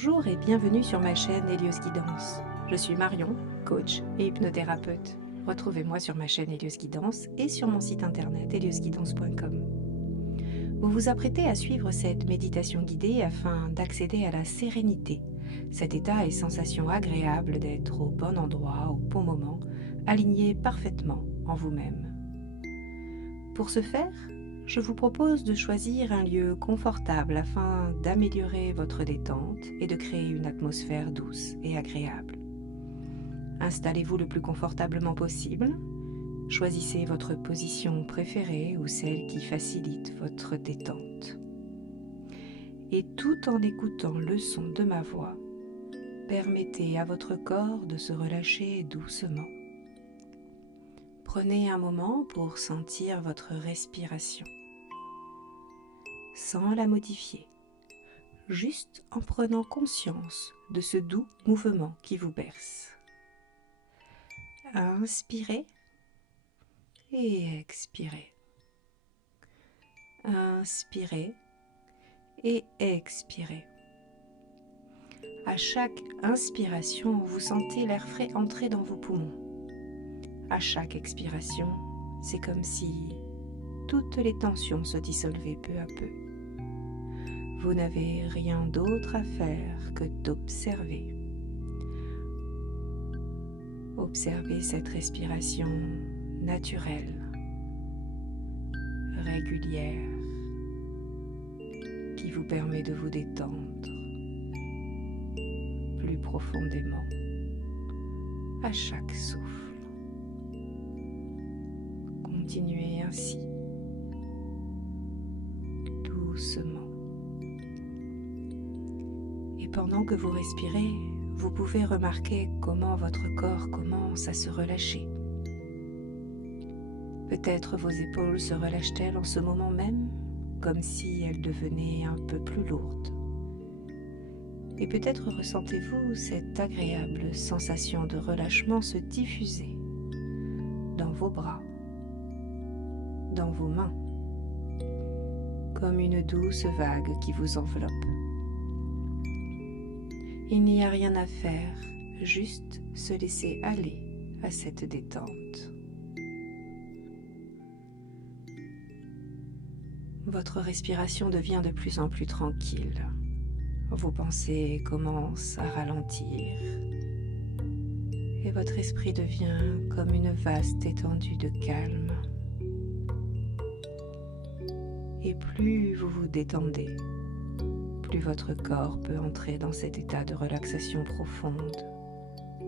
Bonjour et bienvenue sur ma chaîne Hélios Guidance. Je suis Marion, coach et hypnothérapeute. Retrouvez-moi sur ma chaîne Hélios Guidance et sur mon site internet heliosguidance.com. Vous vous apprêtez à suivre cette méditation guidée afin d'accéder à la sérénité, cet état et sensation agréable d'être au bon endroit, au bon moment, aligné parfaitement en vous-même. Pour ce faire, je vous propose de choisir un lieu confortable afin d'améliorer votre détente et de créer une atmosphère douce et agréable. Installez-vous le plus confortablement possible. Choisissez votre position préférée ou celle qui facilite votre détente. Et tout en écoutant le son de ma voix, permettez à votre corps de se relâcher doucement. Prenez un moment pour sentir votre respiration, sans la modifier, juste en prenant conscience de ce doux mouvement qui vous berce. Inspirez et expirez. Inspirez et expirez. À chaque inspiration, vous sentez l'air frais entrer dans vos poumons. À chaque expiration, c'est comme si toutes les tensions se dissolvaient peu à peu. Vous n'avez rien d'autre à faire que d'observer. Observez cette respiration naturelle, régulière, qui vous permet de vous détendre plus profondément à chaque souffle. Continuez ainsi, doucement. Et pendant que vous respirez, vous pouvez remarquer comment votre corps commence à se relâcher. Peut-être vos épaules se relâchent-elles en ce moment même, comme si elles devenaient un peu plus lourdes. Et peut-être ressentez-vous cette agréable sensation de relâchement se diffuser dans vos bras, dans vos mains, comme une douce vague qui vous enveloppe. Il n'y a rien à faire, juste se laisser aller à cette détente. Votre respiration devient de plus en plus tranquille. Vos pensées commencent à ralentir et votre esprit devient comme une vaste étendue de calme. Et plus vous vous détendez, plus votre corps peut entrer dans cet état de relaxation profonde,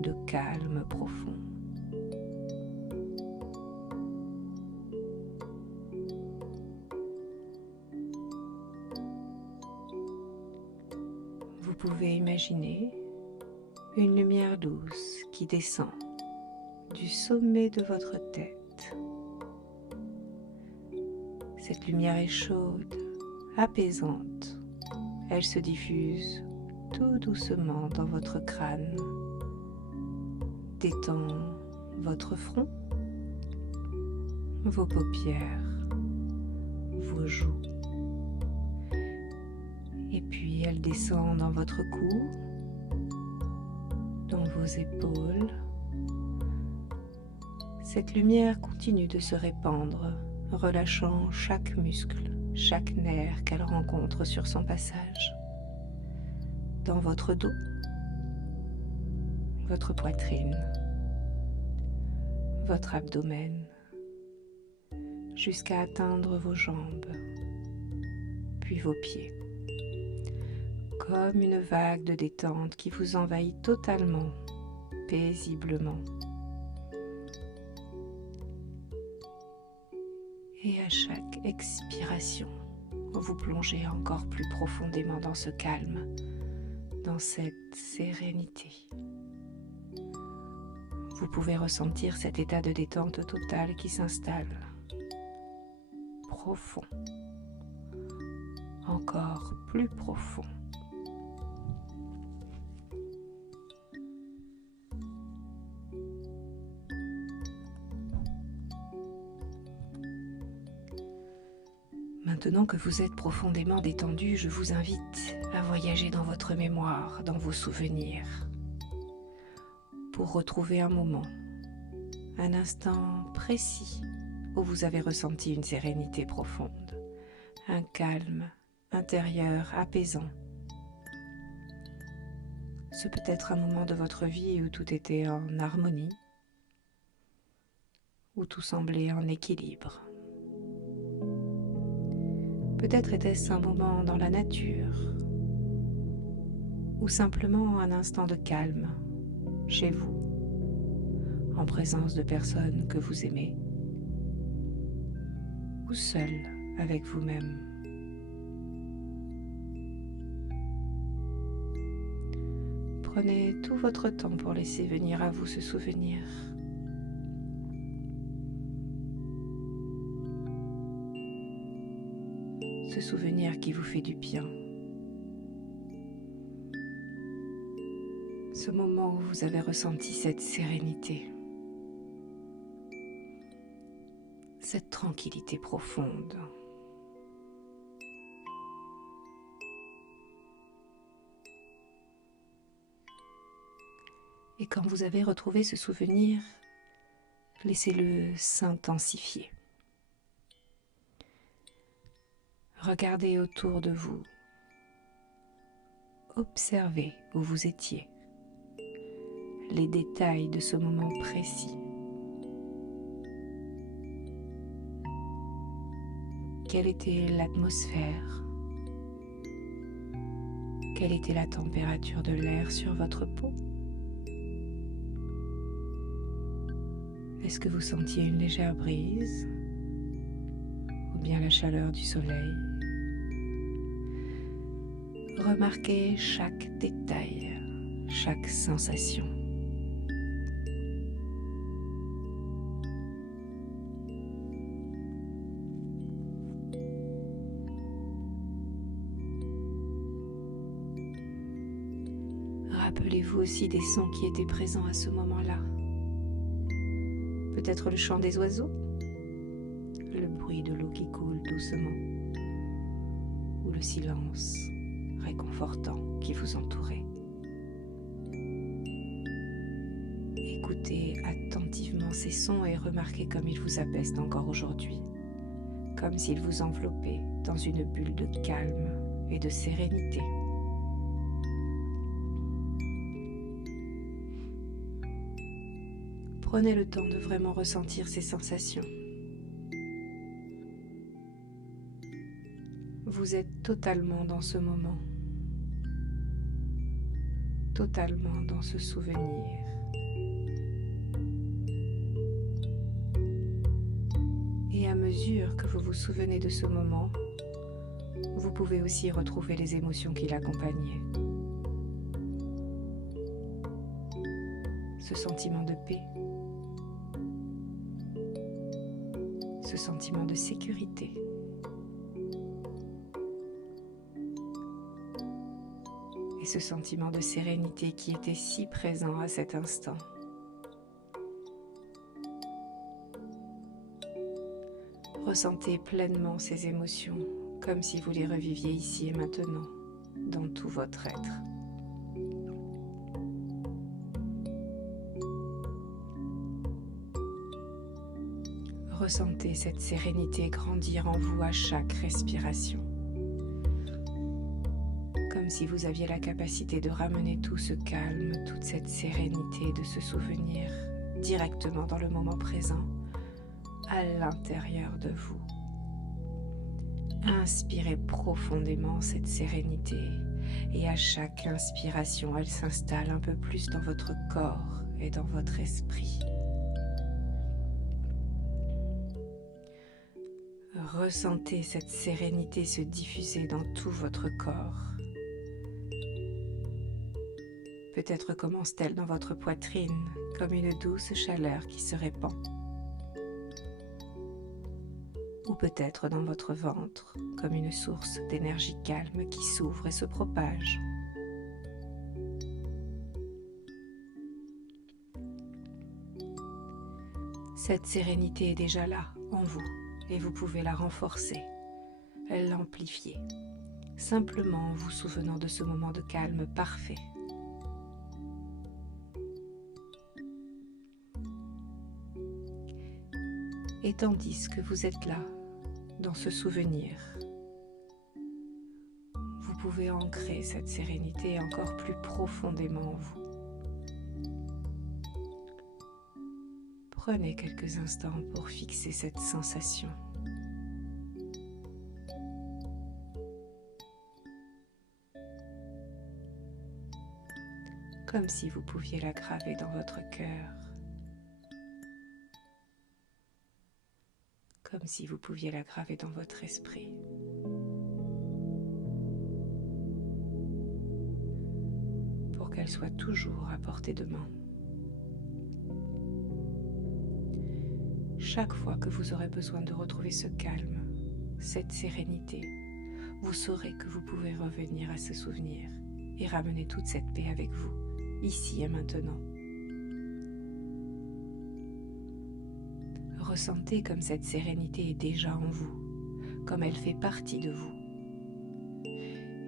de calme profond. Vous pouvez imaginer une lumière douce qui descend du sommet de votre tête. Cette lumière est chaude, apaisante. Elle se diffuse tout doucement dans votre crâne, détend votre front, vos paupières, vos joues. Et puis elle descend dans votre cou, dans vos épaules. Cette lumière continue de se répandre, relâchant chaque muscle, chaque nerf qu'elle rencontre sur son passage. Dans votre dos, votre poitrine, votre abdomen, jusqu'à atteindre vos jambes, puis vos pieds. Comme une vague de détente qui vous envahit totalement, paisiblement. Et à chaque expiration, vous plongez encore plus profondément dans ce calme, dans cette sérénité. Vous pouvez ressentir cet état de détente totale qui s'installe, profond, encore plus profond. Maintenant que vous êtes profondément détendu, je vous invite à voyager dans votre mémoire, dans vos souvenirs, pour retrouver un moment, un instant précis où vous avez ressenti une sérénité profonde, un calme intérieur apaisant. Ce peut être un moment de votre vie où tout était en harmonie, où tout semblait en équilibre. Peut-être était-ce un moment dans la nature, ou simplement un instant de calme chez vous, en présence de personnes que vous aimez, ou seul avec vous-même. Prenez tout votre temps pour laisser venir à vous ce souvenir. Ce souvenir qui vous fait du bien. Ce moment où vous avez ressenti cette sérénité, cette tranquillité profonde. Et quand vous avez retrouvé ce souvenir, laissez-le s'intensifier. Regardez autour de vous. Observez où vous étiez. Les détails de ce moment précis. Quelle était l'atmosphère? Quelle était la température de l'air sur votre peau? Est-ce que vous sentiez une légère brise? Ou bien la chaleur du soleil? Remarquez chaque détail, chaque sensation. Rappelez-vous aussi des sons qui étaient présents à ce moment-là. Peut-être le chant des oiseaux, le bruit de l'eau qui coule doucement, ou le silence réconfortant qui vous entourait. Écoutez attentivement ces sons et remarquez comme ils vous apaisent encore aujourd'hui, comme s'ils vous enveloppaient dans une bulle de calme et de sérénité. Prenez le temps de vraiment ressentir ces sensations. Vous êtes totalement dans ce moment, totalement dans ce souvenir. Et à mesure que vous vous souvenez de ce moment, vous pouvez aussi retrouver les émotions qui l'accompagnaient. Ce sentiment de paix, ce sentiment de sécurité. Et ce sentiment de sérénité qui était si présent à cet instant. Ressentez pleinement ces émotions, comme si vous les reviviez ici et maintenant, dans tout votre être. Ressentez cette sérénité grandir en vous à chaque respiration. Comme si vous aviez la capacité de ramener tout ce calme, toute cette sérénité de ce souvenir directement dans le moment présent, à l'intérieur de vous. Inspirez profondément cette sérénité et à chaque inspiration, elle s'installe un peu plus dans votre corps et dans votre esprit. Ressentez cette sérénité se diffuser dans tout votre corps. Peut-être commence-t-elle dans votre poitrine comme une douce chaleur qui se répand. Ou peut-être dans votre ventre comme une source d'énergie calme qui s'ouvre et se propage. Cette sérénité est déjà là, en vous, et vous pouvez la renforcer, l'amplifier, simplement en vous souvenant de ce moment de calme parfait. Et tandis que vous êtes là, dans ce souvenir, vous pouvez ancrer cette sérénité encore plus profondément en vous. Prenez quelques instants pour fixer cette sensation. Comme si vous pouviez la graver dans votre cœur. Comme si vous pouviez la graver dans votre esprit. Pour qu'elle soit toujours à portée de main. Chaque fois que vous aurez besoin de retrouver ce calme, cette sérénité, vous saurez que vous pouvez revenir à ce souvenir et ramener toute cette paix avec vous, ici et maintenant. Ressentez comme cette sérénité est déjà en vous, comme elle fait partie de vous.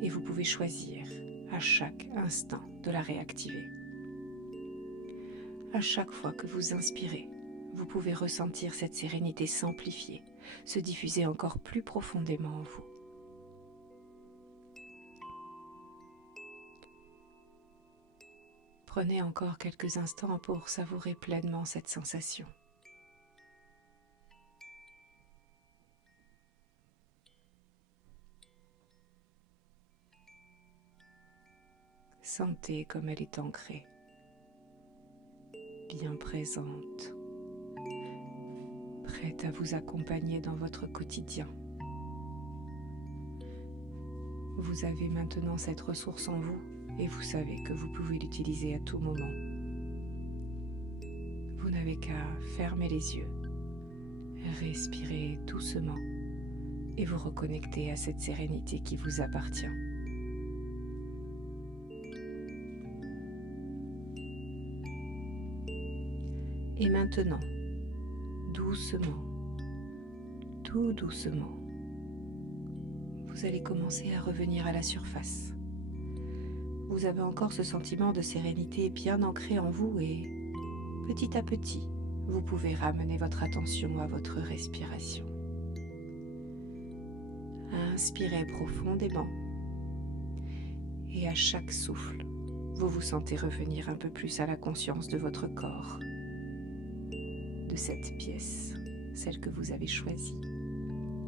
Et vous pouvez choisir à chaque instant de la réactiver. À chaque fois que vous inspirez, vous pouvez ressentir cette sérénité s'amplifier, se diffuser encore plus profondément en vous. Prenez encore quelques instants pour savourer pleinement cette sensation. Sentez comme elle est ancrée, bien présente, prête à vous accompagner dans votre quotidien. Vous avez maintenant cette ressource en vous et vous savez que vous pouvez l'utiliser à tout moment. Vous n'avez qu'à fermer les yeux, respirer doucement et vous reconnecter à cette sérénité qui vous appartient. Et maintenant, doucement, tout doucement, vous allez commencer à revenir à la surface. Vous avez encore ce sentiment de sérénité bien ancré en vous et petit à petit, vous pouvez ramener votre attention à votre respiration. Inspirez profondément et à chaque souffle, vous vous sentez revenir un peu plus à la conscience de votre corps, de cette pièce, celle que vous avez choisie,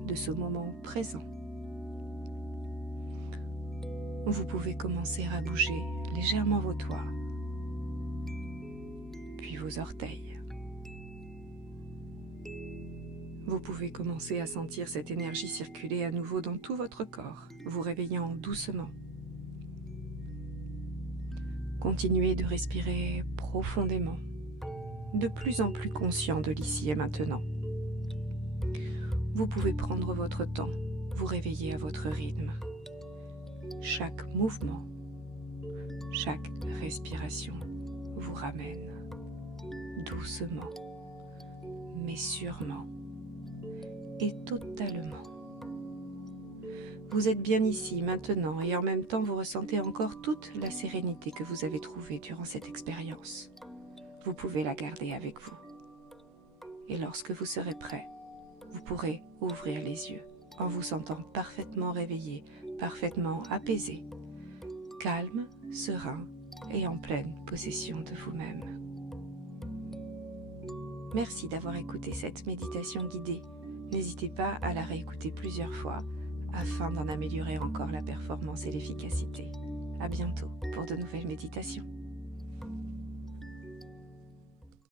de ce moment présent. Vous pouvez commencer à bouger légèrement vos doigts, puis vos orteils. Vous pouvez commencer à sentir cette énergie circuler à nouveau dans tout votre corps, vous réveillant doucement. Continuez de respirer profondément, de plus en plus conscient de l'ici et maintenant. Vous pouvez prendre votre temps, vous réveiller à votre rythme. Chaque mouvement, chaque respiration vous ramène doucement, mais sûrement et totalement. Vous êtes bien ici, maintenant, et en même temps vous ressentez encore toute la sérénité que vous avez trouvée durant cette expérience. Vous pouvez la garder avec vous. Et lorsque vous serez prêt, vous pourrez ouvrir les yeux en vous sentant parfaitement réveillé, parfaitement apaisé, calme, serein et en pleine possession de vous-même. Merci d'avoir écouté cette méditation guidée. N'hésitez pas à la réécouter plusieurs fois afin d'en améliorer encore la performance et l'efficacité. À bientôt pour de nouvelles méditations.